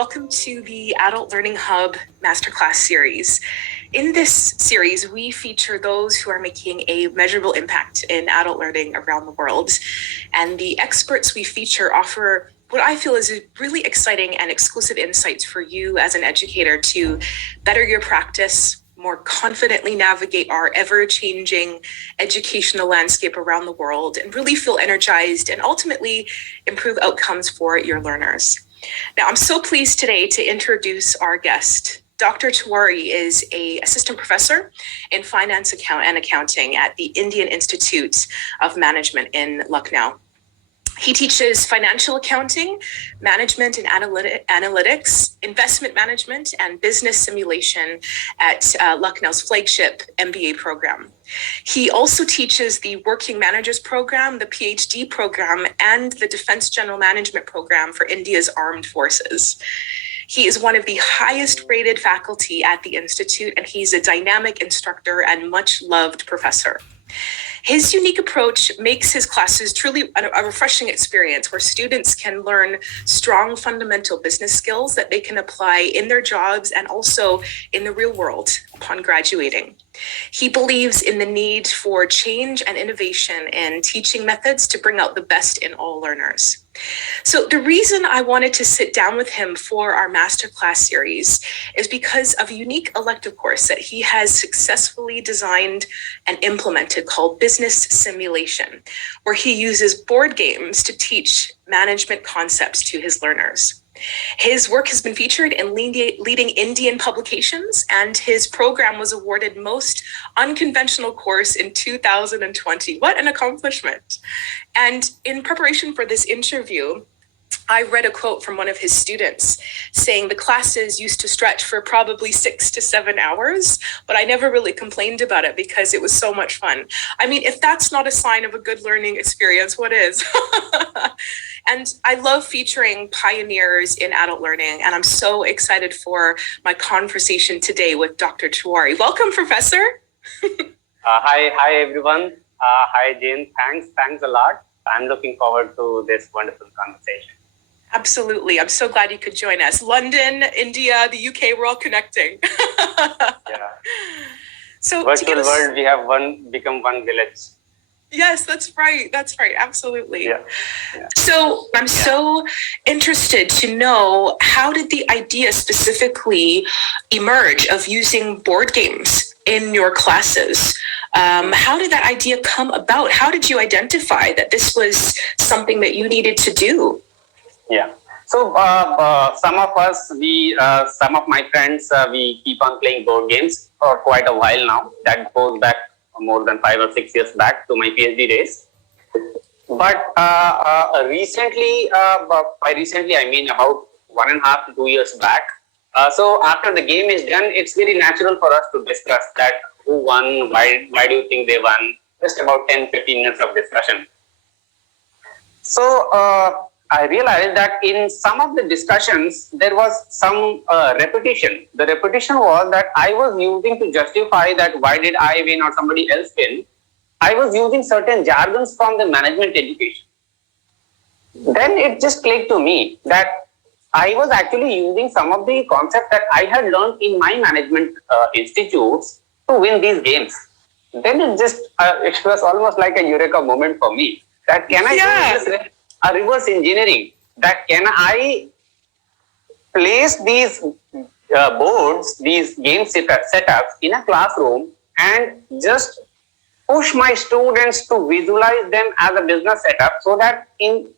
Welcome to the Adult Learning Hub Masterclass series. In this series, we feature those who are making a measurable impact in adult learning around the world. And the experts we feature offer what I feel is really exciting and exclusive insights for you as an educator to better your practice, more confidently navigate our ever-changing educational landscape around the world, and really feel energized and ultimately improve outcomes for your learners. Now, I'm so pleased today to introduce our guest. Dr. Tiwary is an assistant professor in finance and accounting at the Indian Institute of Management in Lucknow. He teaches financial accounting, management and analytics, investment management, and business simulation at Lucknow's flagship MBA program. He also teaches the Working Managers Program, the PhD program, and the Defense General Management Program for India's armed forces. He is one of the highest rated faculty at the Institute, and he's a dynamic instructor and much loved professor. His unique approach makes his classes truly a refreshing experience where students can learn strong fundamental business skills that they can apply in their jobs and also in the real world upon graduating. He believes in the need for change and innovation in teaching methods to bring out the best in all learners. So the reason I wanted to sit down with him for our masterclass series is because of a unique elective course that he has successfully designed and implemented called Business Simulation, where he uses board games to teach management concepts to his learners. His work has been featured in leading Indian publications, and his program was awarded Most Unconventional Course in 2020. What an accomplishment. And in preparation for this interview, I read a quote from one of his students saying the classes used to stretch for probably 6 to 7 hours, but I never really complained about it because it was so much fun. I mean, if that's not a sign of a good learning experience, what is? And I love featuring pioneers in adult learning, and I'm so excited for my conversation today with Dr. Tiwary. Welcome, Professor. Hi everyone. Hi Jane. Thanks a lot. I'm looking forward to this wonderful conversation. Absolutely. I'm so glad you could join us. London, India, the UK, we're all connecting. Yeah. So virtual world, we have become one village. Yes, that's right. That's right. Absolutely. Yeah. So I'm so interested to know, how did the idea specifically emerge of using board games in your classes? How did that idea come about? How did you identify that this was something that you needed to do? Yeah. So some of us, some of my friends, we keep on playing board games for quite a while now. That goes back more than 5 or 6 years back to my PhD days. But recently, by recently I mean about 1.5 to 2 years back. So after the game is done, it's very natural for us to discuss that who won, why do you think they won? Just about 10-15 minutes of discussion. So I realized that in some of the discussions, there was some repetition. The repetition was that I was using to justify that why did I win or somebody else win. I was using certain jargons from the management education. Then it just clicked to me that I was actually using some of the concepts that I had learned in my management institutes to win these games. Then it just it was almost like a eureka moment for me. That can I do this? A reverse engineering, that can I place these boards, these game setups in a classroom and just push my students to visualize them as a business setup so that in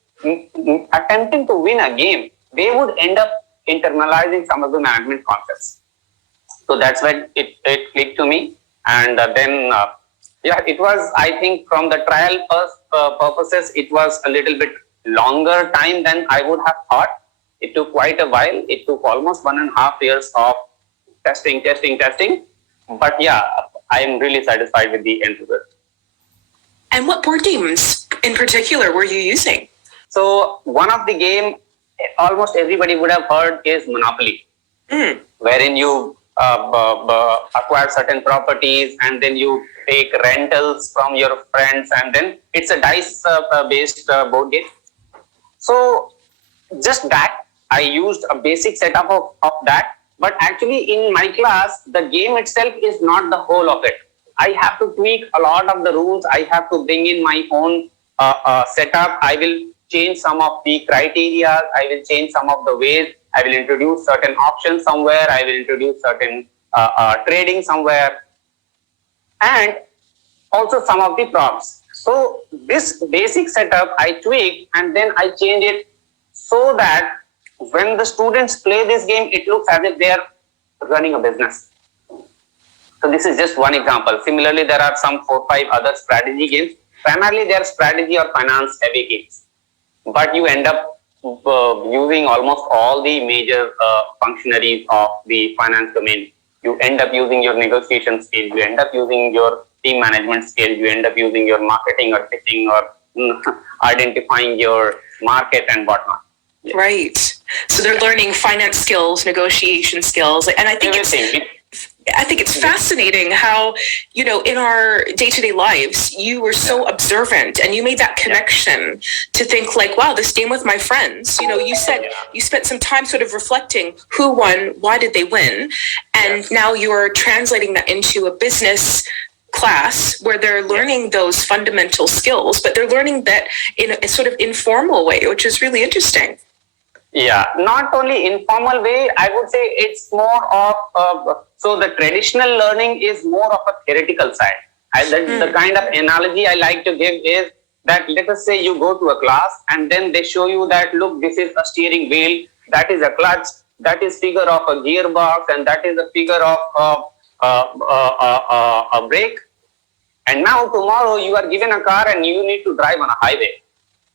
attempting to win a game, they would end up internalizing some of the management concepts. So that's when it clicked to me. And then, it was, I think from the trial purposes, it was a little bit longer time than I would have thought. It took quite a while. It took almost 1.5 years of testing. But yeah, I am really satisfied with the end result. And what board games in particular were you using? So one of the game almost everybody would have heard is Monopoly, wherein you acquire certain properties and then you take rentals from your friends, and then it's a dice based board game. So just that I used a basic setup of that. But actually in my class, the game itself is not the whole of it. I have to tweak a lot of the rules. I have to bring in my own setup. I will change some of the criteria. I will change some of the ways. I will introduce certain options somewhere. I will introduce certain trading somewhere. And also some of the prompts. So this basic setup I tweak and then I change it so that when the students play this game, it looks as if they are running a business. So this is just one example. Similarly, there are some 4-5 other strategy games. Primarily, they are strategy or finance heavy games. But you end up using almost all the major functionaries of the finance domain. You end up using your negotiation skill. You end up using your team management skill. You end up using your marketing or pitching or identifying your market and whatnot. Yeah. Right. So they're learning finance skills, negotiation skills, and I think it's fascinating how, you know, in our day-to-day lives, you were so observant and you made that connection to think like, wow, this game with my friends, you know, you said you spent some time sort of reflecting who won, why did they win? And now you're translating that into a business class where they're learning those fundamental skills, but they're learning that in a sort of informal way, which is really interesting. Yeah, not only informal way, I would say it's more of, so the traditional learning is more of a theoretical side. The kind of analogy I like to give is that let us say you go to a class and then they show you that, look, this is a steering wheel, that is a clutch, that is figure of a gearbox, and that is a figure of a brake. And now tomorrow you are given a car and you need to drive on a highway.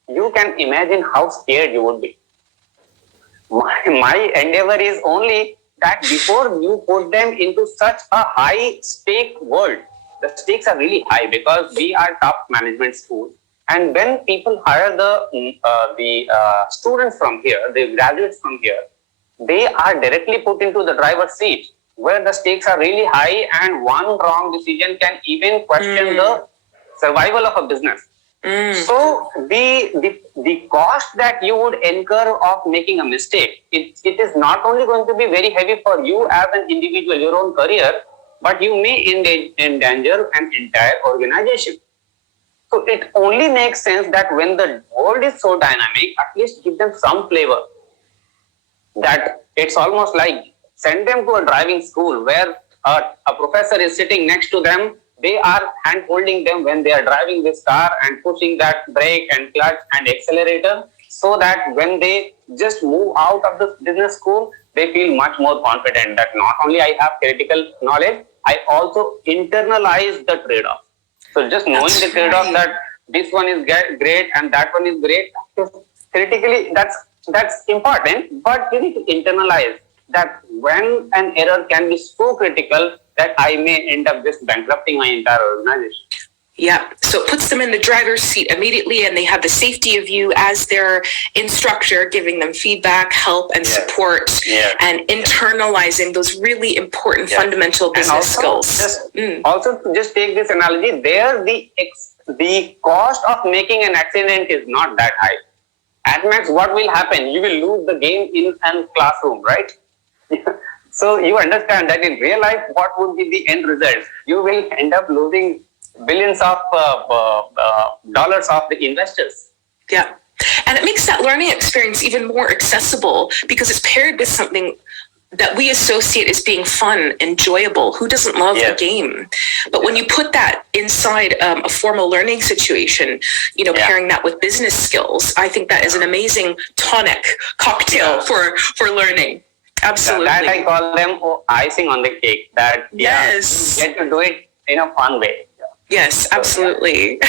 You can imagine how scared you would be. My endeavor is only that before you put them into such a high stake world, the stakes are really high because we are top management schools. And when people hire the students from here, the graduates from here, they are directly put into the driver's seat where the stakes are really high and one wrong decision can even question the survival of a business. So the cost that you would incur of making a mistake, it is not only going to be very heavy for you as an individual, your own career, but you may endanger an entire organization. So it only makes sense that when the world is so dynamic, at least give them some flavor. That it's almost like send them to a driving school where a professor is sitting next to them. They are hand holding them when they are driving this car and pushing that brake and clutch and accelerator, so that when they just move out of the business school, they feel much more confident that not only I have theoretical knowledge, I also internalize the trade-off. So just knowing the trade-off that this one is great and that one is great, theoretically that's important, but you need to internalize that when an error can be so critical that I may end up just bankrupting my entire organization. Yeah, so it puts them in the driver's seat immediately and they have the safety of you as their instructor, giving them feedback, help, and support, and internalizing those really important fundamental business skills. Also, just take this analogy, there the cost of making an accident is not that high. At max, what will happen? You will lose the game in a classroom, right? So you understand that in real life, what would be the end result? You will end up losing billions of dollars of the investors. Yeah. And it makes that learning experience even more accessible because it's paired with something that we associate as being fun, enjoyable. Who doesn't love a game? But when you put that inside a formal learning situation, you know, pairing that with business skills, I think that is an amazing tonic cocktail for learning. Absolutely. That I call them icing on the cake. That you get to do it in a fun way. Yes, absolutely.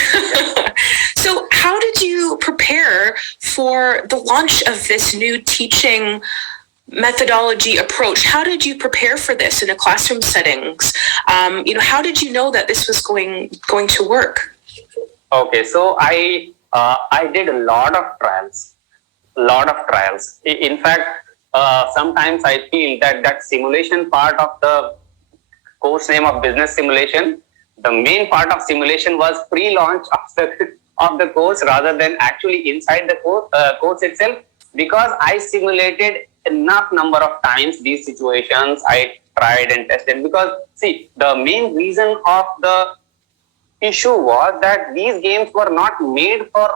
So how did you prepare for the launch of this new teaching methodology approach? How did you prepare for this in a classroom settings? You know, how did you know that this was going to work? Okay, so I did a lot of trials. In fact, sometimes I feel that simulation part of the course name of business simulation, the main part of simulation was pre-launch of the course rather than actually inside the course itself. because I simulated enough number of times these situations. I tried and tested, because see, the main reason of the issue was that these games were not made for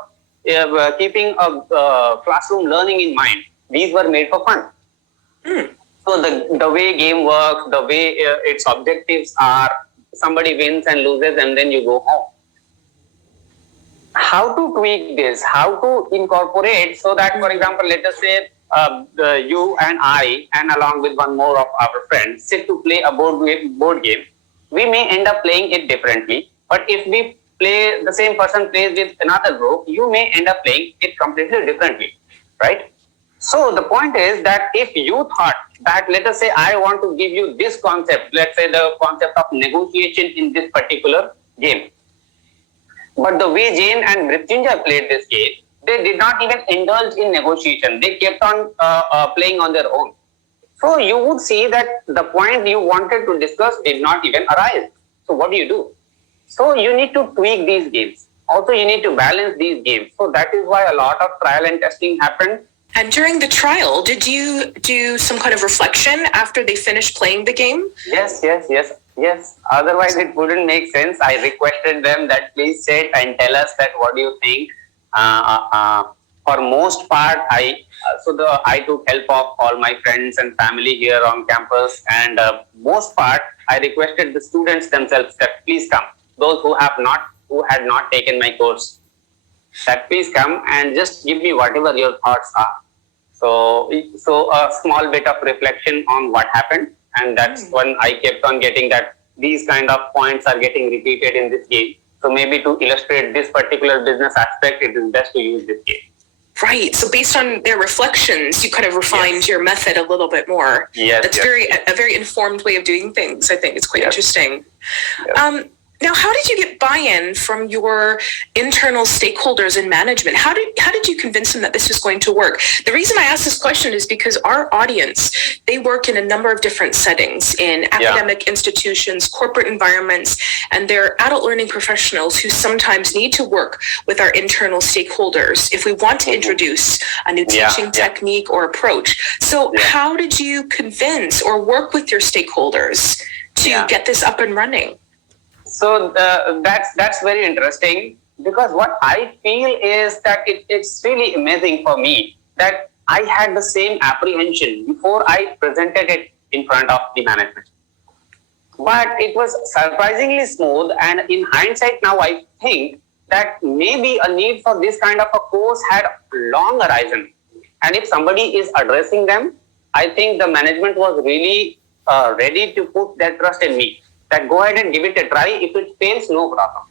keeping a classroom learning in mind. These were made for fun. So the way game works, the way its objectives are, somebody wins and loses and then you go home. How to tweak this, how to incorporate, so that, for example, let us say you and I, and along with one more of our friends, sit to play a board game. We may end up playing it differently, but if we play, the same person plays with another group, you may end up playing it completely differently, right? So the point is that if you thought that, let us say I want to give you this concept, let's say the concept of negotiation in this particular game, but the way Jane and Mrityunjay played this game, they did not even indulge in negotiation. They kept on playing on their own. So you would see that the point you wanted to discuss did not even arise. So what do? So you need to tweak these games. Also, you need to balance these games. So that is why a lot of trial and testing happened. And during the trial, did you do some kind of reflection after they finished playing the game? Yes. Otherwise, it wouldn't make sense. I requested them that please sit and tell us that what do you think. For most part, I took help of all my friends and family here on campus, and most part I requested the students themselves that please come. Those who had not taken my course, that please come and just give me whatever your thoughts are. So a small bit of reflection on what happened, and that's when I kept on getting that these kind of points are getting repeated in this game. So maybe to illustrate this particular business aspect, it is best to use this game. Right. So based on their reflections, you kind of refined your method a little bit more. That's a very informed way of doing things. I think it's quite interesting. Now, how did you get buy-in from your internal stakeholders in management? How did you convince them that this was going to work? The reason I ask this question is because our audience, they work in a number of different settings, in academic institutions, corporate environments, and they're adult learning professionals who sometimes need to work with our internal stakeholders if we want to introduce a new teaching technique or approach. So how did you convince or work with your stakeholders to get this up and running? So that's very interesting, because what I feel is that it's really amazing for me that I had the same apprehension before I presented it in front of the management. But it was surprisingly smooth, and in hindsight now I think that maybe a need for this kind of a course had long arisen. And if somebody is addressing them, I think the management was really ready to put their trust in me. That go ahead and give it a try. If it fails, no problem.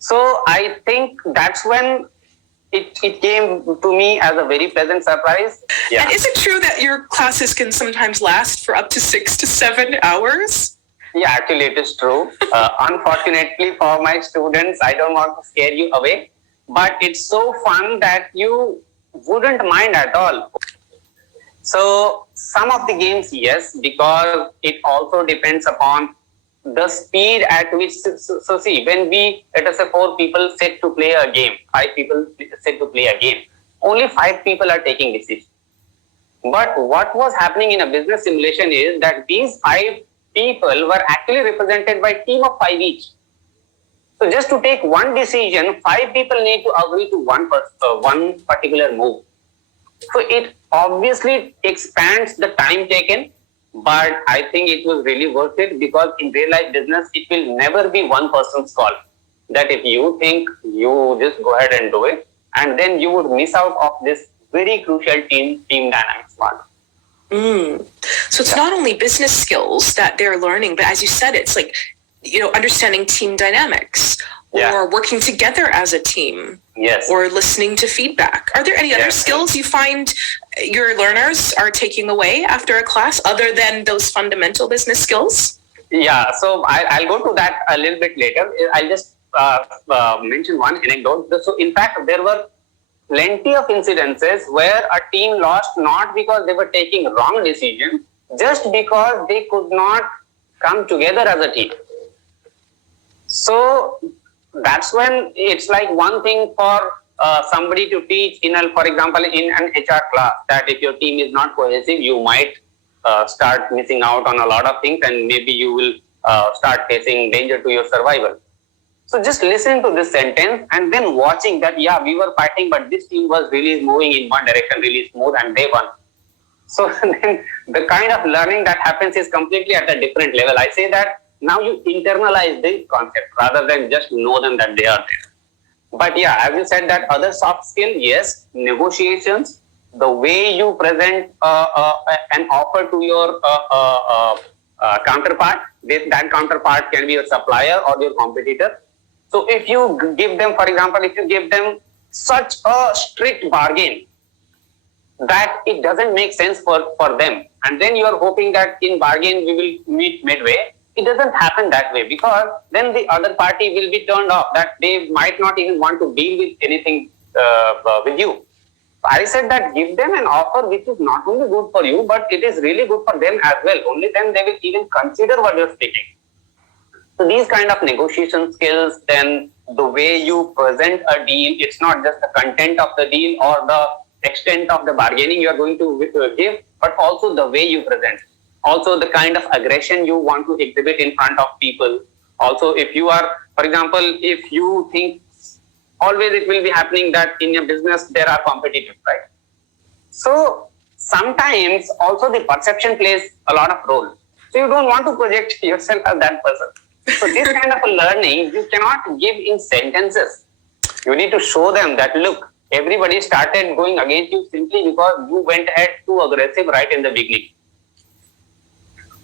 So I think that's when it came to me as a very pleasant surprise. And is it true that your classes can sometimes last for up to 6 to 7 hours? Yeah, actually it is true. Unfortunately for my students, I don't want to scare you away, but it's so fun that you wouldn't mind at all. So some of the games, yes, because it also depends upon the speed at which, so see, when we, let us say 4 people sit to play a game, 5 people sit to play a game, only 5 people are taking decisions. But what was happening in a business simulation is that these 5 people were actually represented by a team of 5 each. So just to take one decision, 5 people need to agree to one particular move. So it obviously expands the time taken, but I think it was really worth it, because in real life business, it will never be one person's call. That if you think, you just go ahead and do it, and then you would miss out of this very crucial team dynamics part. So it's not only business skills that they're learning, but as you said, it's like, understanding team dynamics or working together as a team. Or listening to feedback. Are there any other skills you find your learners are taking away after a class other than those fundamental business skills? Yeah, so I'll go to that a little bit later. I'll just mention one anecdote. So in fact, there were plenty of incidences where a team lost not because they were taking wrong decisions, just because they could not come together as a team. So that's when it's like one thing for somebody to teach for example, in an HR class, that if your team is not cohesive, you might start missing out on a lot of things, and maybe you will start facing danger to your survival. So just listen to this sentence and then watching that, yeah, we were fighting, but this team was really moving in one direction really smooth and they won. So then the kind of learning that happens is completely at a different level. I say that now you internalize the concept rather than just know them that they are there. But yeah, as you said, that other soft skill, yes, negotiations, the way you present an offer to your counterpart, that counterpart can be your supplier or your competitor. So if you give them, for example, if you give them such a strict bargain that it doesn't make sense for them, and then you are hoping that in bargain we will meet midway, it doesn't happen that way, because then the other party will be turned off, that they might not even want to deal with anything with you. I said that give them an offer which is not only good for you, but it is really good for them as well. Only then they will even consider what you're speaking. So these kind of negotiation skills, then the way you present a deal, it's not just the content of the deal or the extent of the bargaining you are going to give, but also the way you present. Also the kind of aggression you want to exhibit in front of people. Also, if you are, for example, if you think always it will be happening that in your business there are competitors, right? So sometimes also the perception plays a lot of role. So you don't want to project yourself as that person. So this kind of a learning you cannot give in sentences. You need to show them that, look, everybody started going against you simply because you went ahead too aggressive right in the beginning.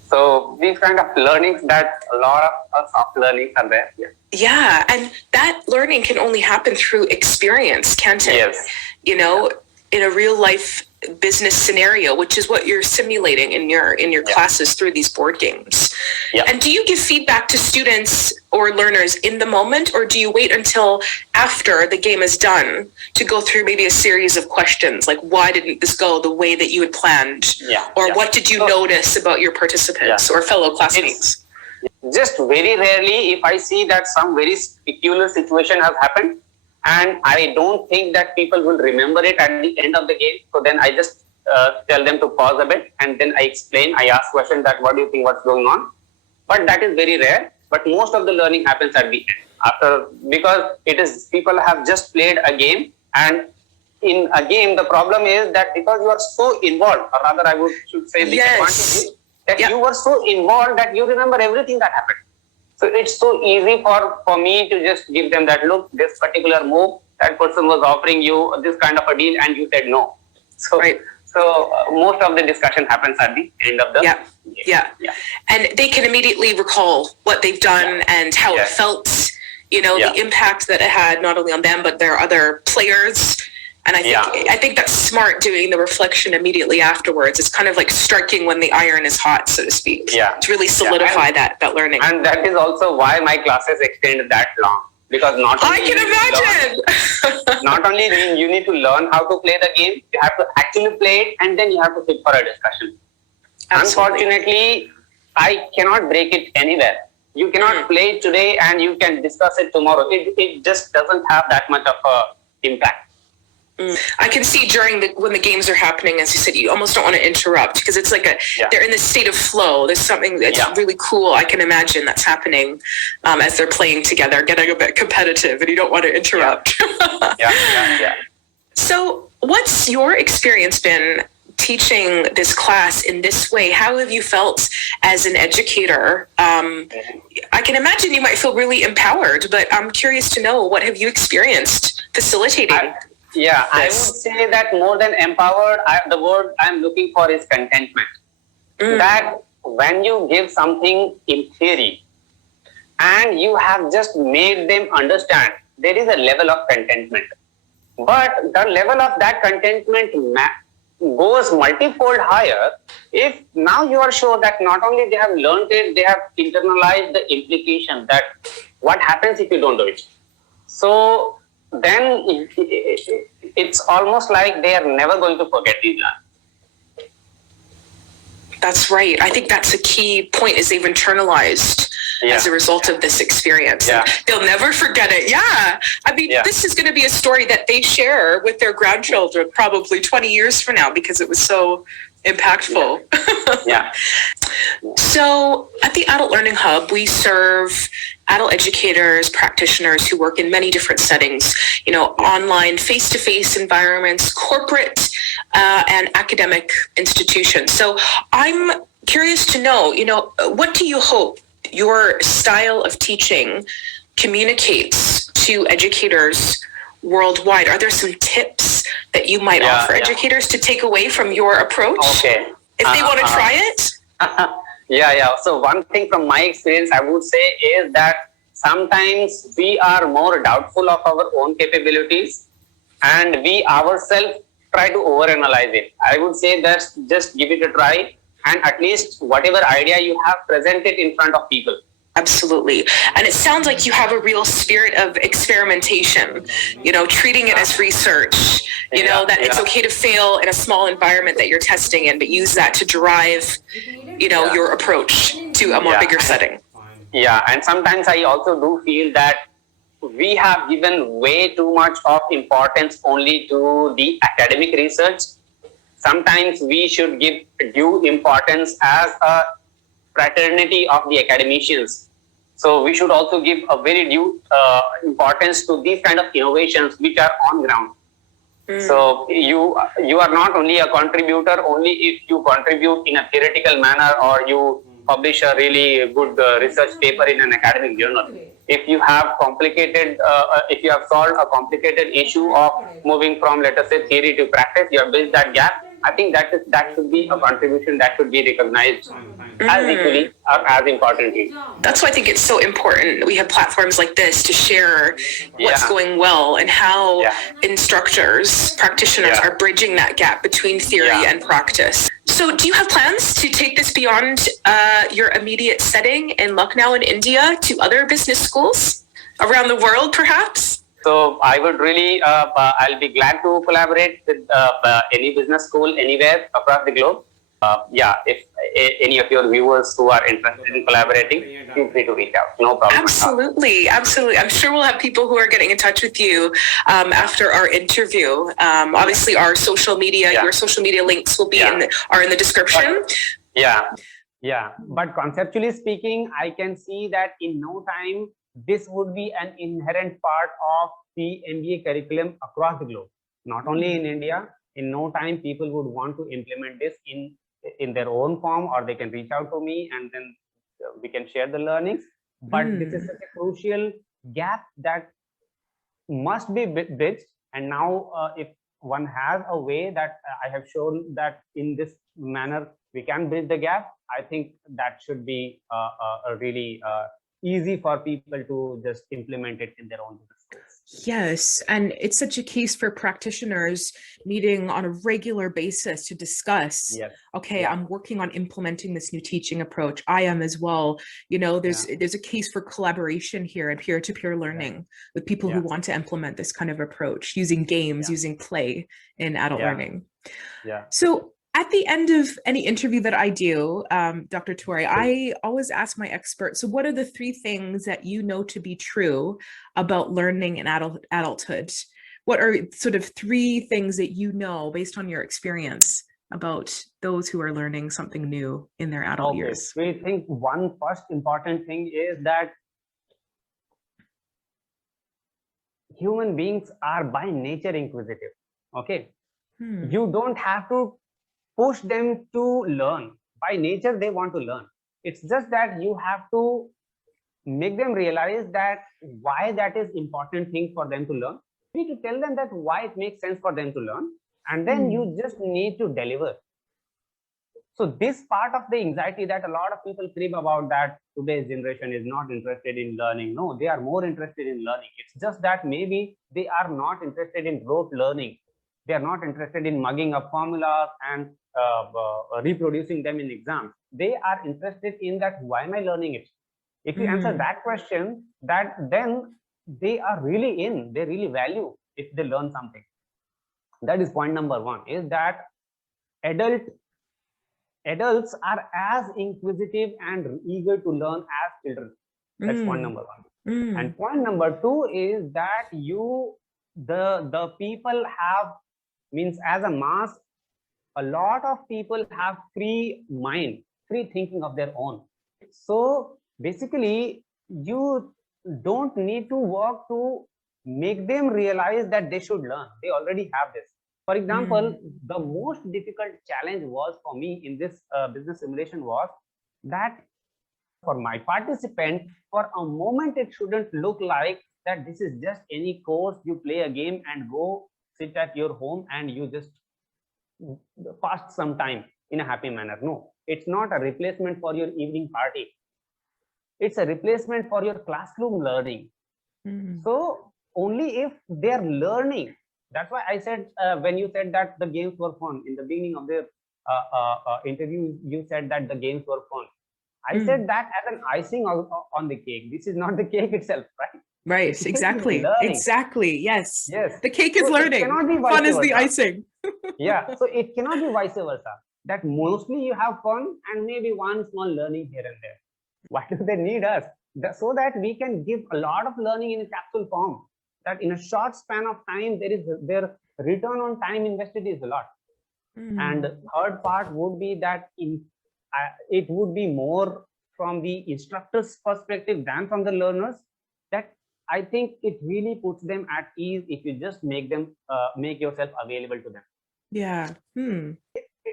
So these kind of learnings, that a lot of soft learnings are there. Yeah. Yeah, and that learning can only happen through experience, can't it? Yes. You know, in a real life business scenario, which is what you're simulating in your classes through these board games. Yeah. And do you give feedback to students or learners in the moment, or do you wait until after the game is done to go through maybe a series of questions, like why didn't this go the way that you had planned? Yeah. Or what did you notice about your participants or fellow classmates? Just very rarely, if I see that some very peculiar situation has happened, and I don't think that people will remember it at the end of the game, so then I just tell them to pause a bit, and then I explain, I ask questions that what do you think, what's going on? But that is very rare. But most of the learning happens at the end, because it is, people have just played a game, and in a game the problem is that because you are so involved, or rather I should say the advantage is that you were so involved that you remember everything that happened. So it's so easy for me to just give them that, look, this particular move, that person was offering you this kind of a deal and you said no. So, most of the discussion happens at the end of the game. Yeah. And they can immediately recall what they've done and how it felt, the impact that it had not only on them, but their other players. And I think that's smart, doing the reflection immediately afterwards. It's kind of like striking when the iron is hot, so to speak. To really solidify that learning. And that is also why my classes extend that long. Because not only you need to learn how to play the game, you have to actually play it, and then you have to sit for a discussion. Absolutely. Unfortunately, I cannot break it anywhere. You cannot play it today and you can discuss it tomorrow. It just doesn't have that much of a impact. I can see when the games are happening, as you said, you almost don't want to interrupt, because it's like they're in this state of flow. There's something that's really cool, I can imagine, that's happening as they're playing together, getting a bit competitive, and you don't want to interrupt. So what's your experience been teaching this class in this way? How have you felt as an educator? I can imagine you might feel really empowered, but I'm curious to know, what have you experienced facilitating? I would say that more than empowered, the word I'm looking for is contentment. That when you give something in theory and you have just made them understand, there is a level of contentment. But the level of that contentment goes multifold higher if now you are sure that not only they have learned it, they have internalized the implication that what happens if you don't do it. So then it's almost like they are never going to forget these learnings. That's right. I think that's a key point, is they've internalized as a result of this experience. And they'll never forget it. Yeah. I mean, this is going to be a story that they share with their grandchildren probably 20 years from now because it was so impactful. So at the Adult Learning Hub, we serve adult educators, practitioners who work in many different settings, online, face-to-face environments, corporate and academic institutions. So I'm curious to know, what do you hope your style of teaching communicates to educators worldwide? Are there some tips that you might offer educators to take away from your approach if they want to try it? So one thing from my experience, I would say is that sometimes we are more doubtful of our own capabilities and we ourselves try to overanalyze it. I would say that just give it a try and at least whatever idea you have, present it in front of people. Absolutely. And it sounds like you have a real spirit of experimentation, treating it as research, that it's okay to fail in a small environment that you're testing in, but use that to drive, your approach to a more bigger setting. And sometimes I also do feel that we have given way too much of importance only to the academic research. Sometimes we should give due importance as a fraternity of the academicians. So we should also give a very due importance to these kind of innovations which are on ground. So you are not only a contributor only if you contribute in a theoretical manner or you publish a really good research paper in an academic journal. If you have if you have solved a complicated issue of moving from, let us say, theory to practice, you have built that gap. I think that should be a contribution that should be recognized as equally or as importantly. That's why I think it's so important. We have platforms like this to share what's going well and how instructors, practitioners are bridging that gap between theory and practice. So do you have plans to take this beyond your immediate setting in Lucknow in India to other business schools around the world, perhaps? So I would really, I'll be glad to collaborate with any business school anywhere across the globe. If any of your viewers who are interested in collaborating, feel free to reach out. No problem. Absolutely. I'm sure we'll have people who are getting in touch with you after our interview. Obviously, our social media, your social media links will be in the description. But conceptually speaking, I can see that in no time, this would be an inherent part of the MBA curriculum across the globe, not only in India. In no time, people would want to implement this in their own form, or they can reach out to me and then we can share the learnings. But this is such a crucial gap that must be bridged. And now if one has a way that I have shown that in this manner we can bridge the gap, I think that should be a really easy for people to just implement it in their own schools. Yes, and it's such a case for practitioners meeting on a regular basis to discuss, I'm working on implementing this new teaching approach. I am as well. There's a case for collaboration here and peer-to-peer learning with people who want to implement this kind of approach using games, using play in adult learning. So at the end of any interview that I do, Dr. Tiwary, I always ask my experts, so what are the 3 things that you know to be true about learning in adulthood? What are sort of 3 things that you know based on your experience about those who are learning something new in their adult years? We think one first important thing is that human beings are by nature inquisitive. You don't have to push them to learn. By nature, they want to learn. It's just that you have to make them realize that why that is important thing for them to learn. You need to tell them that why it makes sense for them to learn, and then you just need to deliver. So this part of the anxiety that a lot of people crib about, that today's generation is not interested in learning. No, they are more interested in learning. It's just that maybe they are not interested in rote learning. They are not interested in mugging up formulas and reproducing them in exams. They are interested in that, why am I learning it? If you answer that question, then they are really in, they really value if they learn something. That is point number 1, is that adults are as inquisitive and eager to learn as children. That's point number one. Mm. And point number two is that the people have, means as a mass, a lot of people have free mind, free thinking of their own. So basically, you don't need to work to make them realize that they should learn. They already have this. For example, the most difficult challenge was for me in this business simulation was that for my participant, for a moment, it shouldn't look like that this is just any course, you play a game and go sit at your home and you just pass some time in a happy manner. No, it's not a replacement for your evening party. It's a replacement for your classroom learning. So only if they're learning, that's why I said, when you said that the games were fun in the beginning of the interview, you said that the games were fun. I said that as an icing on the cake. This is not the cake itself, right? Right, exactly. Exactly. Yes. Yes. The cake is learning. Fun is the icing. Yeah. So it cannot be vice versa. That mostly you have fun and maybe one small learning here and there. Why do they need us? So that we can give a lot of learning in a capsule form. That in a short span of time, their return on time invested is a lot. And the third part would be that it would be more from the instructor's perspective than from the learners. That I think it really puts them at ease if you just make yourself available to them. Yeah.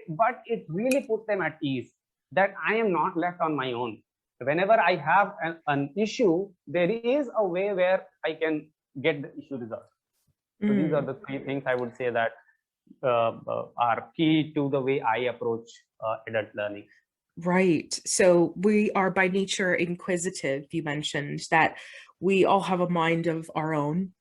But it really puts them at ease that I am not left on my own. Whenever I have an issue, there is a way where I can get the issue resolved. So these are the three things I would say that are key to the way I approach adult learning. Right. So we are by nature inquisitive. You mentioned that we all have a mind of our own.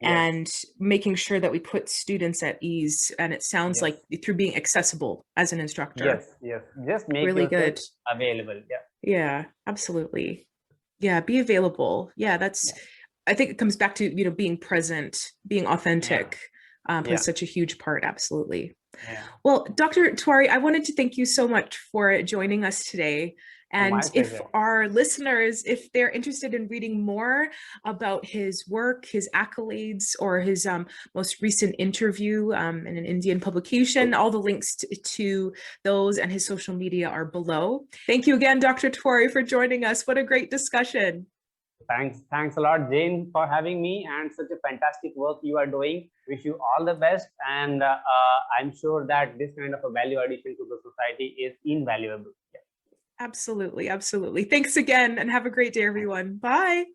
Yes. And making sure that we put students at ease. And it sounds like through being accessible as an instructor. Yes. Just make really good available. Yeah, absolutely. Yeah, be available. Yeah, I think it comes back to, being present, being authentic, plays such a huge part. Absolutely. Well, Dr. Tiwary, I wanted to thank you so much for joining us today. And if our listeners, if they're interested in reading more about his work, his accolades, or his most recent interview in an Indian publication, all the links to those and his social media are below. Thank you again, Dr. Tiwary, for joining us. What a great discussion. Thanks a lot, Jane, for having me, and such a fantastic work you are doing. Wish you all the best, and I'm sure that this kind of a value addition to the society is invaluable. Absolutely. Thanks again, and have a great day, everyone. Bye.